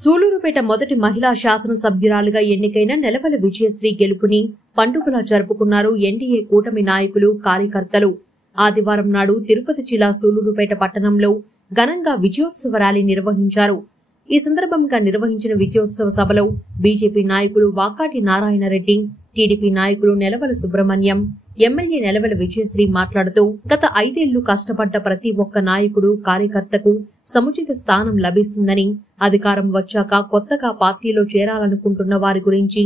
సూలూరుపేట మొదటి మహిళా శాసనసభ్యురాలుగా ఎన్నికైన నెలవల విజయశ్రీ గెలుపుని పండుగలా జరుపుకున్నారు ఎన్డీఏ కూటమి నాయకులు, కార్యకర్తలు. ఆదివారం నాడు తిరుపతి జిల్లా సూలూరుపేట పట్టణంలో ఘనంగా విజయోత్సవ ర్యాలీ నిర్వహించారు. ఈ సందర్భంగా నిర్వహించిన విజయోత్సవ సభలో బీజేపీ నాయకులు వాకాటి నారాయణరెడ్డి, టీడీపీ నాయకులు నెలవల సుబ్రహ్మణ్యం, ఎమ్మెల్యే నెలవల విజయశ్రీ మాట్లాడుతూ గత 5 ఏళ్లు కష్టపడ్డ ప్రతి ఒక్క నాయకుడు, కార్యకర్తకు సముచిత స్థానం లభిస్తుందని, అధికారం వచ్చాక కొత్తగా పార్టీలో చేరాలనుకుంటున్న వారి గురించి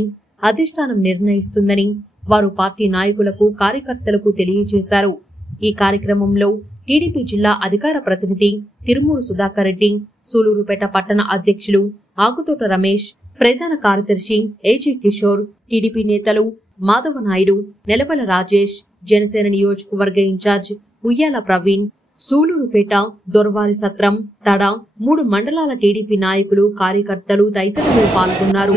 అధిష్టానం నిర్ణయిస్తుందని వారు పార్టీ నాయకులకు, కార్యకర్తలకు తెలియజేశారు. ఈ కార్యక్రమంలో టీడీపీ జిల్లా అధికార ప్రతినిధి తిరుమూరు సుధాకర్ రెడ్డి, సూలూరుపేట పట్టణ అధ్యక్షులు ఆకుతోట రమేష్, ప్రధాన కార్యదర్శి ఏజే కిషోర్, టీడీపీ నేతలు మాధవనాయుడు, నెలవల రాజేష్, జనసేన నియోజకవర్గ ఇన్ఛార్జ్ ఉయ్యాల ప్రవీణ్, సూలూరుపేట, దొరవారి సత్రం, తడ 3 మండలాల టీడీపీ నాయకులు, కార్యకర్తలు తదితరులు పాల్గొన్నారు.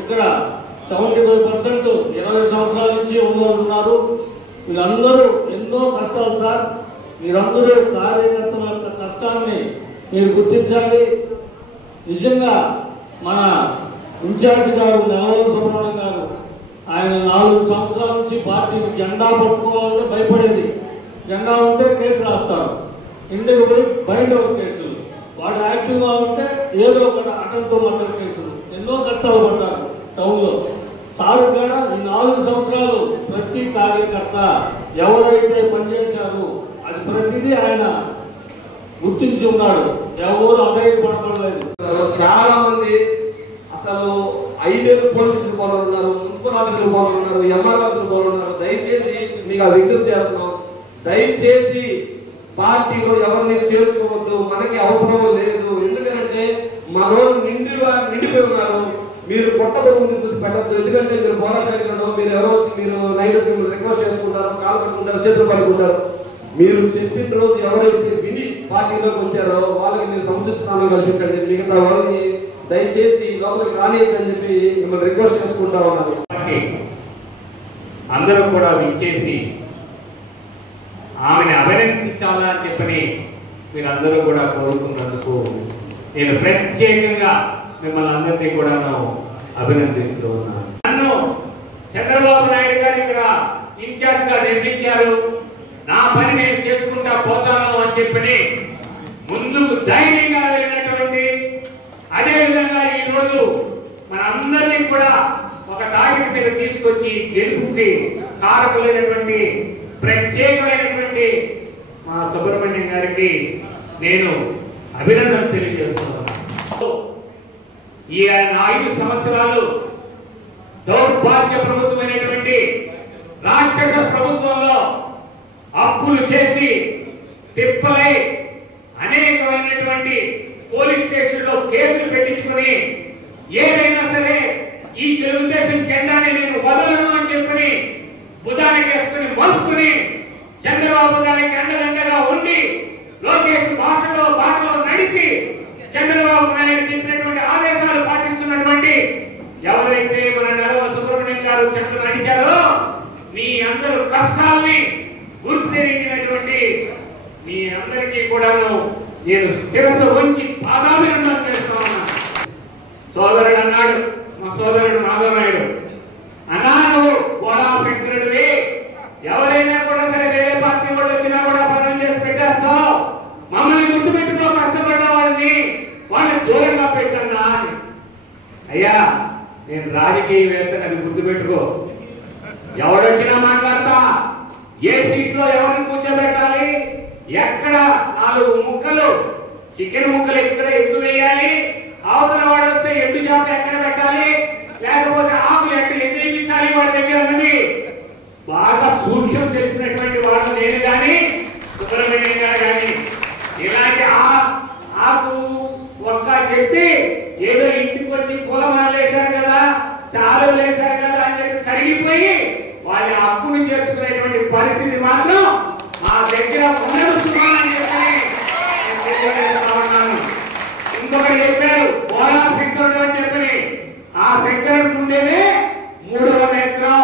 ఇక్కడ 75% 20 సంవత్సరాల నుంచి ఉన్నారు. వీళ్ళందరూ ఎన్నో కష్టాలు సార్. మీరందరూ కార్యకర్తల యొక్క కష్టాన్ని మీరు గుర్తించాలి. నిజంగా మన ఇన్ఛార్జ్ గారు నెలవల సుబ్రహ్మణ్యం గారు, ఆయన 4 సంవత్సరాల నుంచి పార్టీని జెండా పట్టుకోవాలంటే భయపడేది. జెండా ఉంటే కేసు రాస్తారు, ఇంటికి పోయి బయట ఒక కేసులు, వాడు యాక్టివ్గా ఉంటే ఏదో ఒకటి అటంతో మటన్ కేసులు, ఎన్నో కష్టాలు పడ్డారు టౌన్లో. సారు కూడా ఈ 4 సంవత్సరాలు ప్రతి కార్యకర్త ఎవరైతే పనిచేశారో అది ప్రతిదీ ఆయన గుర్తించి ఉన్నాడు. ఎవరు అధైర్యపడలేదు. చాలా మంది అసలు 5 ఏళ్ళు పోలీసులు పోవాలి ఉన్నారు, మున్సిపల్ ఆఫీసులు పోవాలి ఉన్నారు, ఎంఆర్ ఆఫీసులు పోవాలి ఉన్నారు. దయచేసి మీకు ఆ విజ్ఞప్తి చేస్తున్నాం. దయచేసి పార్టీలో ఎవరిని చేర్చుకోవద్దు, మనకి అవసరం లేదు. ఎందుకంటే మనోళ్ళు నిండిపోయి ఉన్నారు. మీరు కొత్త బరువును తీసుకొచ్చి పెట్టద్దు. ఎందుకంటే మీరు పోరాటాలు మీరు ఎవరో వచ్చి మీరు నైట్ రిక్వెస్ట్ చేసుకుంటారు, కాలు పట్టుకుంటారు, చేతులు పట్టుకుంటారు. మీరు చెప్పిన రోజు ఎవరైతే విని పార్టీలోకి వచ్చారో వాళ్ళకి మీరు సముచిత స్థానం కల్పించండి. మిగతా వాళ్ళని దయచేసి లోపలికి రానియద్దని చెప్పి మిమ్మల్ని రిక్వెస్ట్ చేసుకుంటా ఉన్నారు. అందరూ కూడా విచ్చేసి ఆమెను అభినందించాలా అని చెప్పని మీరందరూ కూడా కోరుకున్నందుకు నేను ప్రత్యేకంగా మిమ్మల్ని అందరినీ కూడా అభినందిస్తూ ఉన్నాను. నన్ను చంద్రబాబు నాయుడు గారు ఇక్కడ ఇన్ఛార్జ్ గా నిర్మించారు, నా పని నేను చేసుకుంటా పోతాను అని చెప్పని ముందుకు ధైర్యంగా వెళ్ళినటువంటి, అదేవిధంగా ఈరోజు మనందరినీ కూడా ఒక తాగిటి మీద తీసుకొచ్చి గెలుపుకి కారకులైనటువంటి ప్రత్యేకమైనటువంటి మా సుబ్రహ్మణ్యం గారికి నేను అభినందన తెలియజేస్తున్నాను. ఈ 5 సంవత్సరాలు దౌర్భాగ్య ప్రభుత్వమైనటువంటి రాక్షస ప్రభుత్వంలో అప్పులు చేసి తిప్పలై అనేకమైనటువంటి పోలీస్ స్టేషన్లో కేసులు పెట్టించుకుని ఏదైనా సరే ఈ తెలుగుదేశం జెండాని నేను వదలను అని చెప్పని బుధానికి వేసుకుని మోసుకుని చంద్రబాబు గారికి అండదండగా ఉండి లోకేష్ బాటలో నడిచి చంద్రబాబు నాయుడు చెప్పినటువంటి ఆదేశాలు పాటిస్తున్నటువంటి ఎవరైతే మన నెలవల సుబ్రహ్మణ్యం గారు చంద్ర నడిచారో మీ అందరూ కష్టాల్ని గుర్తిరిగినటువంటి మీ అందరికీ కూడాను నేను శిరస్సు వంచి పాదాభినందన చేస్తా ఉన్నా. సోదరుడు అన్నాడు, మా సోదరుడు మాధవనాయుడు, అన్నా నువ్వు గోడా శంకరుడివి, ఎవరైనా కూడా సరే వేరే పార్టీ వాళ్ళు వచ్చినా కూడా పనులు చేసి పెట్టేస్తావు, మమ్మల్ని గుర్తుపెట్టుకో, కష్టపడ్డ వాళ్ళని దూరంగా పెట్టన్నా అని. అయ్యా నేను రాజకీయవేత్త, అది గుర్తుపెట్టుకో. ఎవడొచ్చినా మాట్లాడతా, ఏ సీట్లో ఎవరిని కూర్చోబెట్టాలి, ఎక్కడ 4 ముక్కలు చికెన్ ముక్కలు ఎక్కడ ఎక్కువ వేయాలి, అవతల వాడు వస్తే ఎండు చేప ఎక్కడ పెట్టాలి, లేకపోతే ఆకులు ఎక్కడ ఎదిరించాలి, వాడి దగ్గర ఉన్నది బాగా సూక్ష్మం తెలిసినటువంటి వాడు నేను కానీ సుబ్రహ్మణ్యం గారు కానీ ఇలాంటి ఆకు ఒక్క చెప్పి ఏదో ఇంటికి వచ్చి పూలమాలలు వేశారు కదా, చాలు వేశారు కదా అని చెప్పి కరిగిపోయి వాళ్ళ హక్కును చేర్చుకునేటువంటి పరిస్థితి మాత్రం మా దగ్గర ఉండదు సుమారని చెప్పని నేను తెలియజేస్తా ఉన్నాను. ఇంకొకరు చెప్పారు ఓలా శంకరుడు అని చెప్పని. ఆ శంకరుడు ఉండేదే 3వ నేత్రం.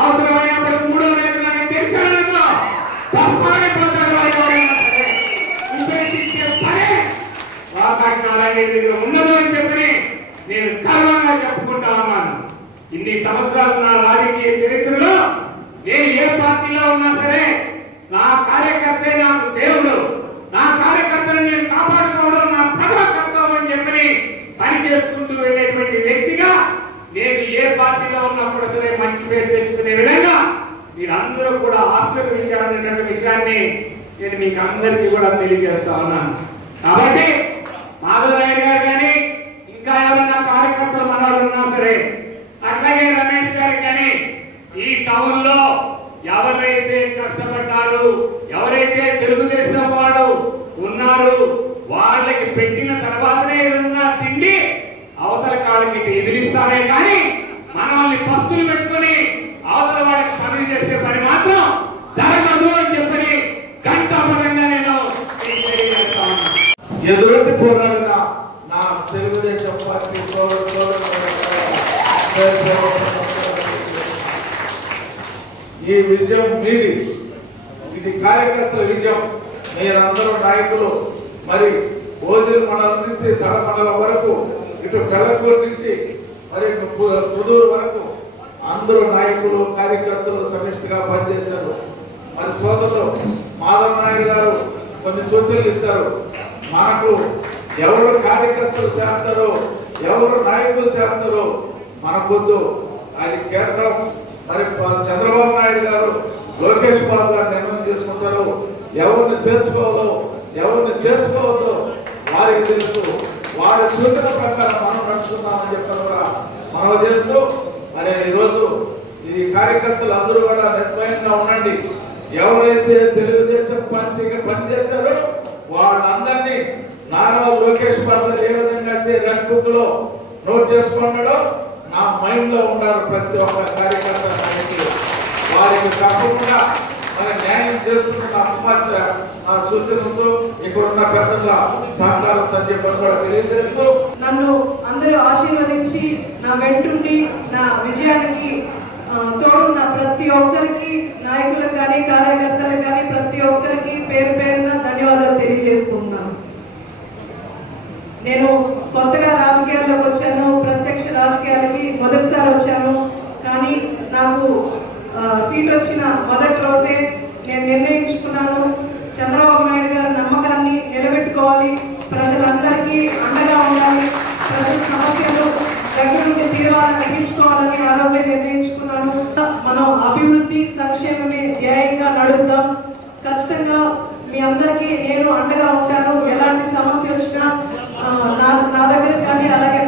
అవసరమైనప్పుడు 3వ నేత్రాన్ని తెరిచాడనుకో తస్మాయిపోతాడు. ఉపేక్షించే పనే వాకాటి నారాయణ దగ్గర ఉండదు అని చెప్పని నేను గర్వంగా చెప్పుకుంటా ఉన్నాను. ఇన్ని సంవత్సరాలు నా రాజకీయ చరిత్రలో నేను ఏ పార్టీలో ఉన్నా సరే నా కార్యకర్తే నాకు దేవుడు, నా కార్యకర్తను నేను కాపాడుకోవడం నా ప్రథమ కర్తవ్యం అని చెప్పని పని చేసుకుంటూ వెళ్ళేటువంటి వ్యక్తిగా నేను ఏ పార్టీలో ఉన్నప్పుడు సరే మంచి పేరు తెచ్చుకునే విధంగా మీరందరూ కూడా ఆశీర్వదించాలనేటువంటి విషయాన్ని నేను మీకు అందరికీ కూడా తెలియజేస్తా ఉన్నాను. కాబట్టి మాధవరాయ్ గారు కానీ ఇంకా ఎవరైనా కార్యకర్తలు మనవాళ్ళు ఉన్నా సరే, అట్లాగే రమేష్ గారికి కానీ ఈ టౌన్ లో ఎవరైతే కష్టపడ్డారు, ఎవరైతే తెలుగుదేశం వాడు ఉన్నారు, వాళ్ళకి పెట్టిన తర్వాతనే ఏదన్నా తిండి అవతల కాళ్ళకి ఎదిరిస్తామే కానీ మనల్ని పస్తులు పెట్టుకొని అవతల వాళ్ళకి పనులు చేసే పని మాత్రం జరగదు అని చెప్పని గంటాపరంగా నేను తెలియజేస్తా ఉన్నాను. ఎదురుండి పోరాడిన నా తెలుగుదేశం పార్టీ ఈ విజయం మీది, ఇది కార్యకర్తల విజయం. మీరందరూ నాయకులు మరి ఓజిలి మండలం నుంచి తడ మండలం వరకు, ఇటు కలకూరు నుంచి మరి పుదూరు వరకు అందరూ నాయకులు కార్యకర్తలు సమిష్టిగా పనిచేశారు. మరి సోదరులు మాధవ నాయుడు గారు కొన్ని సూచనలు ఇచ్చారు. మనకు ఎవరు కార్యకర్తలు చేస్తారో, ఎవరు నాయకులు చేస్తారో మనకొద్దు. అది కేంద్రం మరి చంద్రబాబు నాయుడు గారు, లోకేష్ బాబు గారు నిర్ణయం తీసుకుంటారు. ఎవరిని చేర్చుకోవాలో ఎవరిని చేర్చుకోవద్దో వారికి తెలుసు. వారి సూచన ప్రకారం మనం నడుచుకుందామని చెప్పని కూడా మనం చేస్తూ మరి ఈరోజు ఈ కార్యకర్తలు అందరూ కూడా నిర్భయంగా ఉండండి. ఎవరైతే తెలుగుదేశం పార్టీకి పనిచేశారో వాళ్ళందరినీ నారా లోకేష్ బాబు గారు ఏ విధంగా అయితే రెడ్ బుక్ లో నోట్ చేసుకున్నాడో నా మైండ్ లో ఉన్నారు ప్రతి ఒక్క కార్యకర్త నాయకులు. వారికి తప్పకుండా మరి న్యాయం చేస్తున్న నా కుమార్తె నా సూచనలతో ఇక్కడున్న పెద్దల సహకారంతో చెప్పని కూడా తెలియజేస్తూ నన్ను అందరూ ఆశీర్వదించి నా వెంటుండి నా విజయానికి తోడున్న ప్రతి ఒక్కరికి, నాయకులకు కానీ కార్యకర్తలకు కానీ ప్రతి ఒక్కరికి పేరు పేరున ధన్యవాదాలు తెలియజేసుకుంటున్నాను. నేను కొత్తగా రాజకీయాల్లోకి వచ్చాను, ప్రత్యక్ష రాజకీయాలకి మొదటిసారి వచ్చాను. కానీ నాకు సీట్ వచ్చిన మొదటి రోజే నేను నిర్ణయించుకున్నాను, చంద్రబాబు నాయుడు గారి నమ్మకాన్ని నిలబెట్టుకోవాలి, ప్రజలందరికీ అండగా ఉండాలి, ప్రజల సమస్యలు దగ్గర నుండి తీర్మానం తగ్గించుకోవాలని ఆ రోజే నిర్ణయించుకున్నాను. మనం అభివృద్ధి సంక్షేమమే ధ్యేయంగా నడుపుతాం. ఖచ్చితంగా మీ అందరికీ నేను అండగా ఉంటాను. ఎలాంటి సమస్య వచ్చినా నా దగ్గర కానీ అలాగే